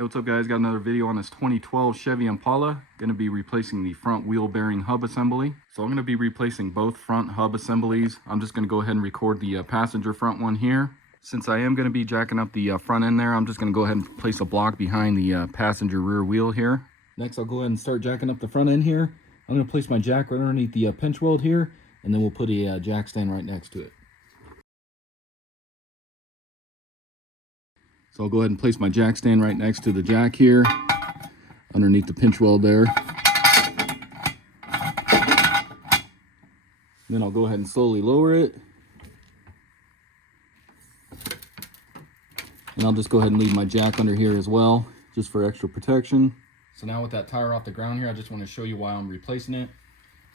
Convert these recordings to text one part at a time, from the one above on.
Hey, what's up guys? Got another video on this 2012 Chevy Impala. Going to be replacing the front wheel bearing hub assembly. So I'm going to be replacing both front hub assemblies. I'm just going to go ahead and record the passenger front one here. Since I am going to be jacking up the front end there, I'm just going to go ahead and place a block behind the passenger rear wheel here. Next, I'll go ahead and start jacking up the front end here. I'm going to place my jack right underneath the pinch weld here, and then we'll put a jack stand right next to it. So I'll go ahead and place my jack stand right next to the jack here, underneath the pinch weld there. Then I'll go ahead and slowly lower it. And I'll just go ahead and leave my jack under here as well, just for extra protection. So now with that tire off the ground here, I just want to show you why I'm replacing it.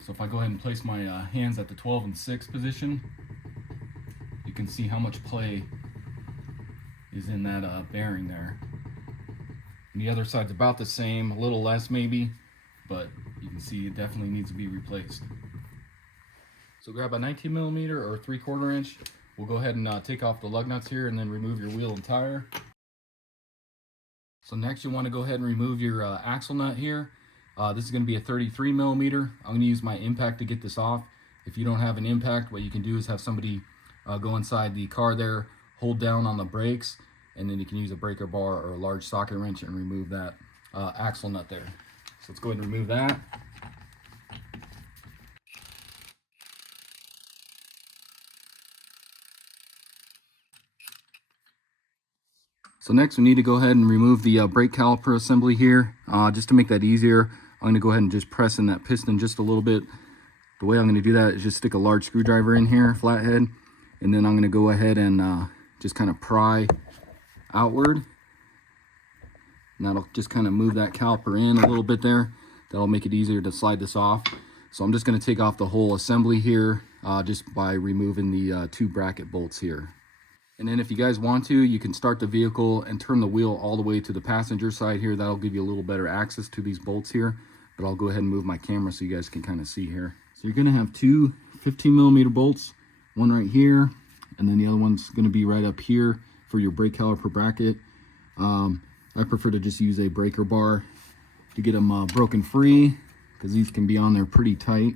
So if I go ahead and place my hands at the 12 and 6 position, you can see how much play is in that bearing there. And the other side's about the same, a little less maybe, but you can see it definitely needs to be replaced. So grab a 19mm or 3/4 inch. We'll go ahead and take off the lug nuts here and then remove your wheel and tire. So next you want to go ahead and remove your axle nut here. This is going to be a 33mm. I'm going to use my impact to get this off. If you don't have an impact, what you can do is have somebody go inside the car there, hold down on the brakes, and then you can use a breaker bar or a large socket wrench and remove that axle nut there. So let's go ahead and remove that. So next we need to go ahead and remove the brake caliper assembly here. Just to make that easier, I'm going to go ahead and just press in that piston just a little bit. The way I'm going to do that is just stick a large screwdriver in here, flathead, and then I'm going to go ahead and just kind of pry outward. And that'll just kind of move that caliper in a little bit there. That'll make it easier to slide this off. So I'm just going to take off the whole assembly here just by removing the 2 bracket bolts here. And then if you guys want to, you can start the vehicle and turn the wheel all the way to the passenger side here. That'll give you a little better access to these bolts here. But I'll go ahead and move my camera so you guys can kind of see here. So you're going to have 2 15mm bolts, one right here, and then the other one's going to be right up here for your brake caliper bracket. I prefer to just use a breaker bar to get them broken free, because these can be on there pretty tight.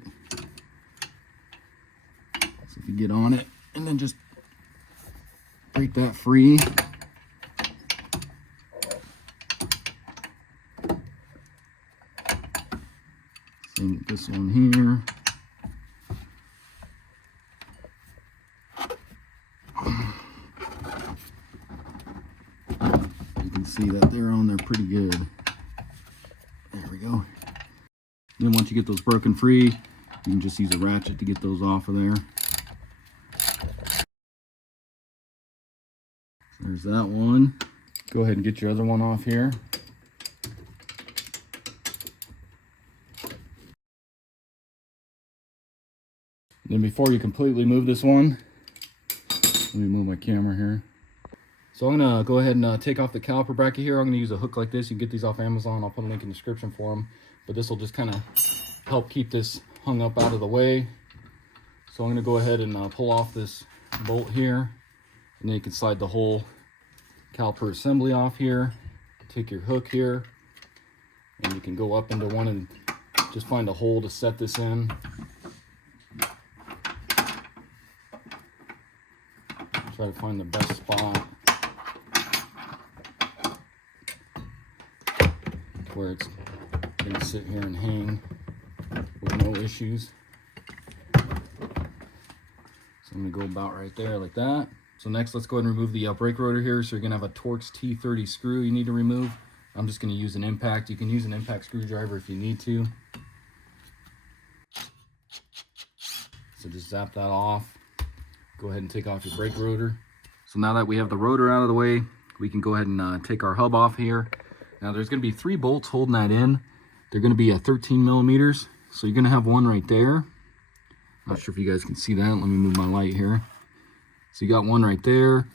So if you get on it and then just break that free. Same with this one here. You can see that they're on there pretty good. There we go. And then once you get those broken free, you can just use a ratchet to get those off of there. There's that one. Go ahead and get your other one off here. Then before you completely move this one, let me move my camera here. So I'm gonna go ahead and take off the caliper bracket here. I'm gonna use a hook like this. You can get these off Amazon. I'll put a link in the description for them. But this will just kind of help keep this hung up out of the way. So I'm gonna go ahead and pull off this bolt here. And then you can slide the whole caliper assembly off here. Take your hook here, and you can go up into one and just find a hole to set this in. Try to find the best spot where it's going to sit here and hang with no issues. So I'm going to go about right there like that. So next, let's go ahead and remove the brake rotor here. So you're going to have a Torx T30 screw you need to remove. I'm just going to use an impact. You can use an impact screwdriver if you need to. So just zap that off. Go ahead and take off your brake rotor. So now that we have the rotor out of the way, we can go ahead and take our hub off here. Now there's going to be 3 bolts holding that in. They're going to be 13mm. So you're going to have one right there. Not sure if you guys can see that. Let me move my light here. So you got one right there,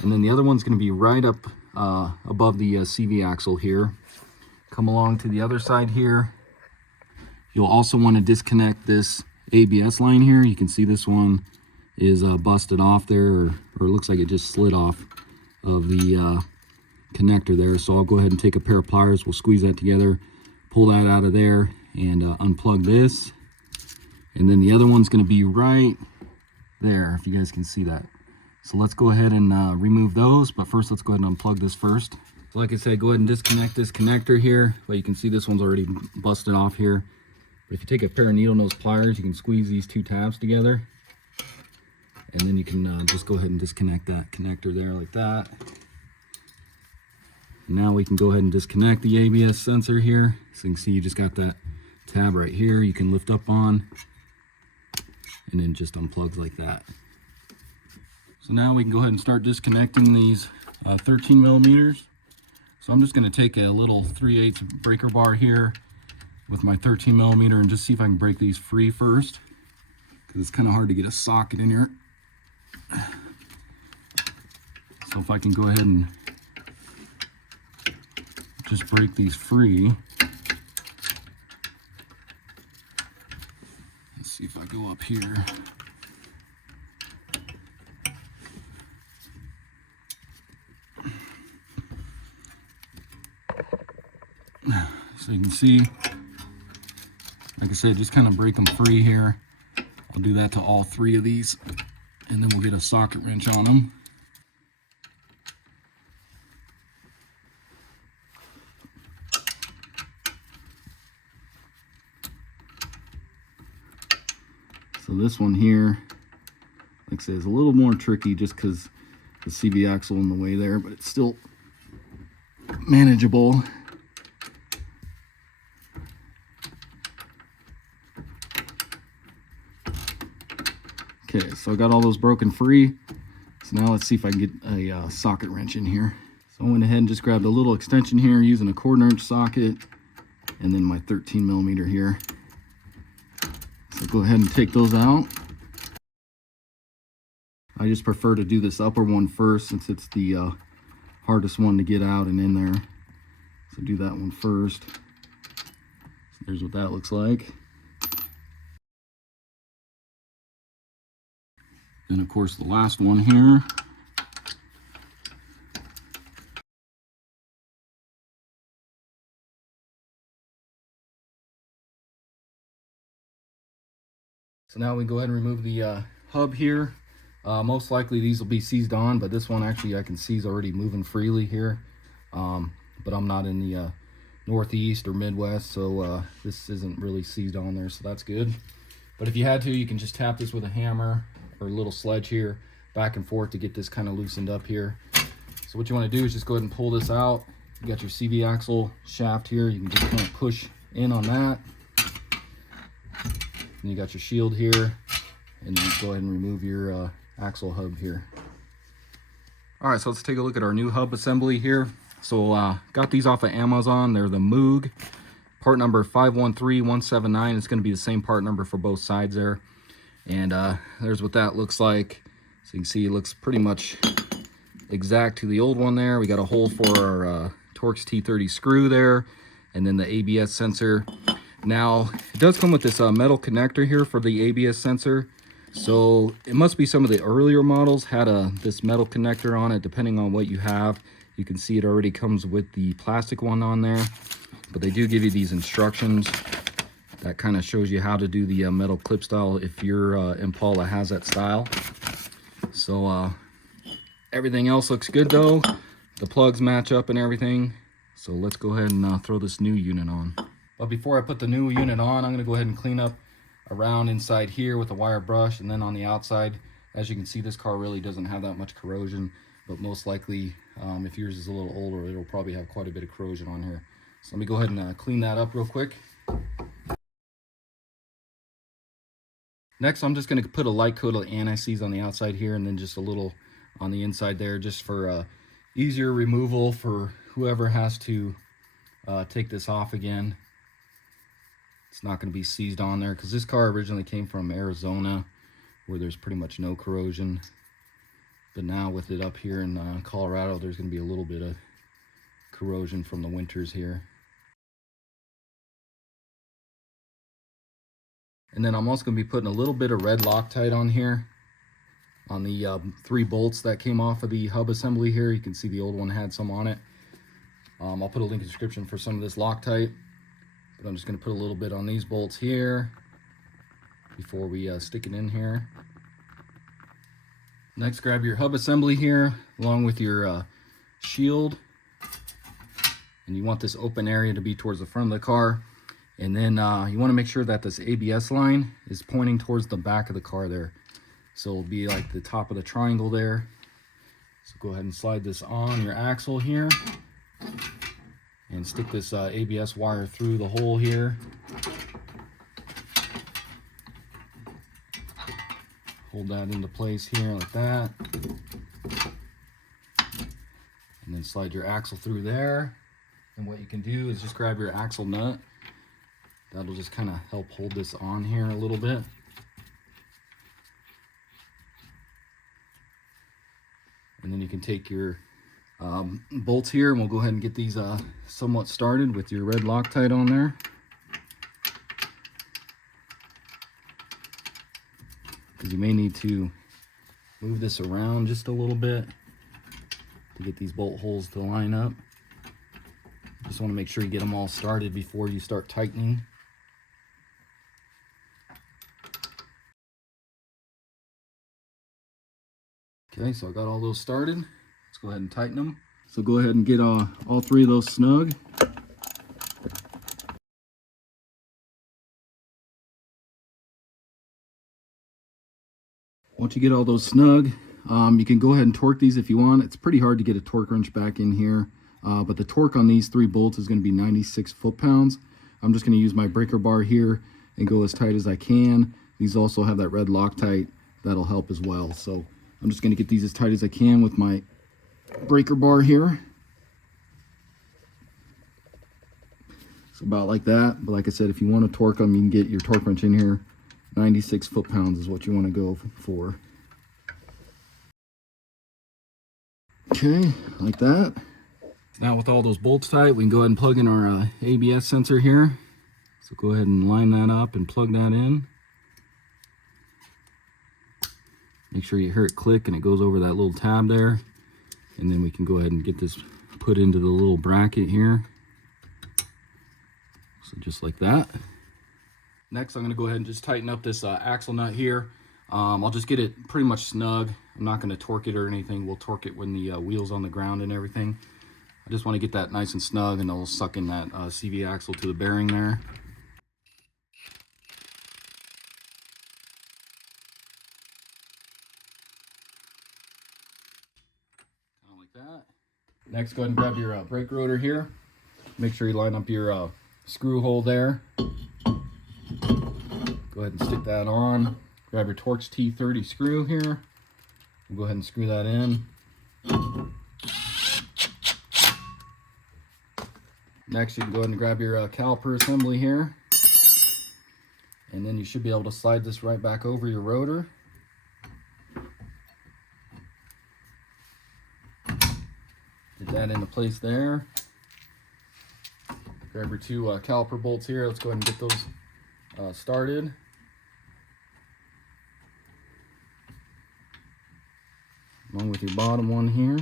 and then the other one's going to be right up above the CV axle here. Come along to the other side here. You'll also want to disconnect this ABS line here. You can see this one is busted off there, or it looks like it just slid off of the connector there. So I'll go ahead and take a pair of pliers, we'll squeeze that together, pull that out of there, and unplug this. And then the other one's going to be right there, if you guys can see that. So let's go ahead and remove those, but first let's go ahead and unplug this first. So like I said, go ahead and disconnect this connector here. Well, you can see this one's already busted off here. But if you take a pair of needle nose pliers, you can squeeze these two tabs together. And then you can just go ahead and disconnect that connector there like that. And now we can go ahead and disconnect the ABS sensor here. So you can see you just got that tab right here you can lift up on. And then just unplugs like that. So now we can go ahead and start disconnecting these 13 millimeters. So I'm just going to take a little 3/8 breaker bar here with my 13 millimeter and just see if I can break these free first, because it's kind of hard to get a socket in here. So if I can go ahead and just break these free. Let's see if I go up here. So you can see, like I said, just kind of break them free here. I'll do that to all three of these, and then we'll get a socket wrench on them. So this one here, like I said, is a little more tricky just because the CV axle in the way there, but it's still manageable. Okay, so I got all those broken free. So now let's see if I can get a socket wrench in here. So I went ahead and just grabbed a little extension here using a 1/4 inch socket and then my 13 millimeter here. So go ahead and take those out. I just prefer to do this upper one first since it's the hardest one to get out and in there. So do that one first. So there's what that looks like. Then of course the last one here. So now we go ahead and remove the hub here. Most likely these will be seized on, but this one actually I can see is already moving freely here. But I'm not in the Northeast or Midwest, so this isn't really seized on there, so that's good. But if you had to, you can just tap this with a hammer or a little sledge here back and forth to get this kind of loosened up here. So what you want to do is just go ahead and pull this out. You got your CV axle shaft here, you can just kind of push in on that. And you got your shield here, and you go ahead and remove your axle hub here. All right, so let's take a look at our new hub assembly here. So got these off of Amazon. They're the Moog, part number 513179. It's going to be the same part number for both sides there. And there's what that looks like. So you can see it looks pretty much exact to the old one there. We got a hole for our Torx T30 screw there, and then the ABS sensor. Now, it does come with this metal connector here for the ABS sensor. So it must be some of the earlier models had this metal connector on it, depending on what you have. You can see it already comes with the plastic one on there, but they do give you these instructions that kind of shows you how to do the metal clip style if your Impala has that style. So everything else looks good though. The plugs match up and everything. So let's go ahead and throw this new unit on. But before I put the new unit on, I'm going to go ahead and clean up around inside here with a wire brush, and then on the outside, as you can see, this car really doesn't have that much corrosion, but most likely if yours is a little older, it'll probably have quite a bit of corrosion on here. So let me go ahead and clean that up real quick. Next, I'm just going to put a light coat of anti-seize on the outside here, and then just a little on the inside there, just for easier removal for whoever has to take this off again. It's not going to be seized on there because this car originally came from Arizona, where there's pretty much no corrosion. But now with it up here in Colorado, there's going to be a little bit of corrosion from the winters here. And then I'm also going to be putting a little bit of red Loctite on here, on the 3 bolts that came off of the hub assembly here. You can see the old one had some on it. I'll put a link in the description for some of this Loctite, but I'm just going to put a little bit on these bolts here before we stick it in here. Next, grab your hub assembly here along with your shield, and you want this open area to be towards the front of the car. And then you want to make sure that this ABS line is pointing towards the back of the car there. So it'll be like the top of the triangle there. So go ahead and slide this on your axle here and stick this ABS wire through the hole here. Hold that into place here like that. And then slide your axle through there. And what you can do is just grab your axle nut. That'll just kind of help hold this on here a little bit. And then you can take your bolts here, and we'll go ahead and get these somewhat started with your red Loctite on there. Because you may need to move this around just a little bit to get these bolt holes to line up. Just want to make sure you get them all started before you start tightening. Okay, so I got all those started. Let's go ahead and tighten them. So go ahead and get all three of those snug. Once you get all those snug, you can go ahead and torque these if you want. It's pretty hard to get a torque wrench back in here, but the torque on these 3 bolts is going to be 96 foot-pounds. I'm just going to use my breaker bar here and go as tight as I can. These also have that red Loctite. That'll help as well. So I'm just going to get these as tight as I can with my breaker bar here. So about like that. But like I said, if you want to torque them, you can get your torque wrench in here. 96 foot-pounds is what you want to go for. Okay, like that. Now with all those bolts tight, we can go ahead and plug in our ABS sensor here. So go ahead and line that up and plug that in. Make sure you hear it click and it goes over that little tab there. And then we can go ahead and get this put into the little bracket here. So just like that. Next, I'm going to go ahead and just tighten up this axle nut here. I'll just get it pretty much snug. I'm not going to torque it or anything. We'll torque it when the wheel's on the ground and everything. I just want to get that nice and snug, and it'll suck in that CV axle to the bearing there. Kind of like that. Next, go ahead and grab your brake rotor here. Make sure you line up your screw hole there. Go ahead and stick that on. Grab your Torx T30 screw here. We'll go ahead and screw that in. Next, you can go ahead and grab your caliper assembly here. And then you should be able to slide this right back over your rotor. Get that into place there. Grab your 2 caliper bolts here. Let's go ahead and get those started. Along with your bottom one here.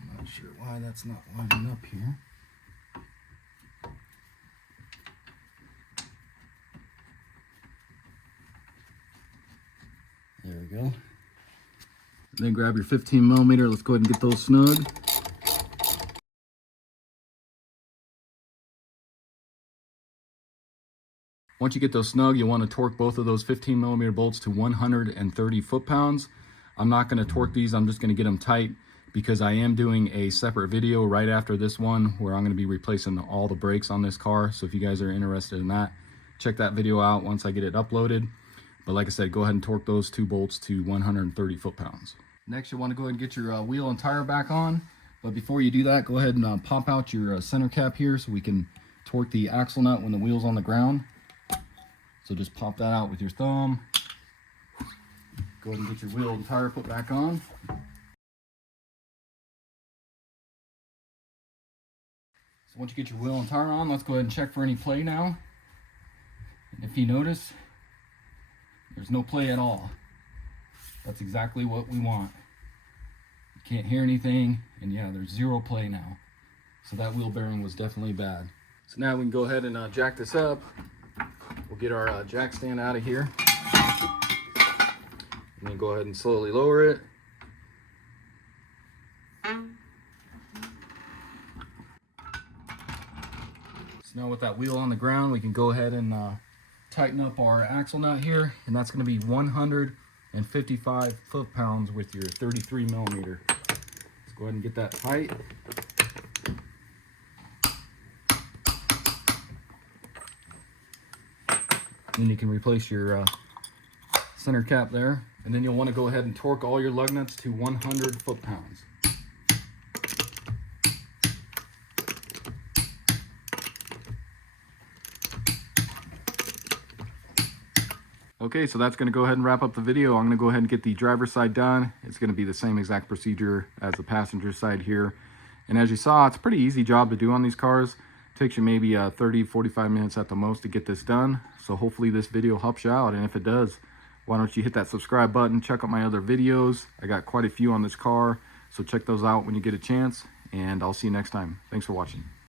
I'm not sure why that's not lining up here. There we go. Then grab your 15 millimeter. Let's go ahead and get those snug. Once you get those snug, you want to torque both of those 15 millimeter bolts to 130 foot-pounds. I'm not going to torque these. I'm just going to get them tight because I am doing a separate video right after this one where I'm going to be replacing all the brakes on this car. So if you guys are interested in that, check that video out once I get it uploaded. But like I said, go ahead and torque those 2 bolts to 130 foot-pounds. Next, you want to go ahead and get your wheel and tire back on. But before you do that, go ahead and pop out your center cap here so we can torque the axle nut when the wheel's on the ground. So just pop that out with your thumb. Go ahead and get your wheel and tire put back on. So once you get your wheel and tire on, let's go ahead and check for any play now. And if you notice, there's no play at all. That's exactly what we want. You can't hear anything, and yeah, there's zero play now. So that wheel bearing was definitely bad. So now we can go ahead and jack this up. We'll get our jack stand out of here. And then go ahead and slowly lower it. So now with that wheel on the ground, we can go ahead and tighten up our axle nut here. And that's going to be 155 foot-pounds with your 33 millimeter. Let's go ahead and get that tight. And you can replace your center cap there. And then you'll want to go ahead and torque all your lug nuts to 100 foot-pounds. Okay, so that's going to go ahead and wrap up the video. I'm going to go ahead and get the driver's side done. It's going to be the same exact procedure as the passenger side here. And as you saw, it's a pretty easy job to do on these cars. It takes you maybe 30-45 minutes at the most to get this done. So hopefully this video helps you out. And if it does, why don't you hit that subscribe button, check out my other videos. I got quite a few on this car, so check those out when you get a chance. And I'll see you next time. Thanks for watching.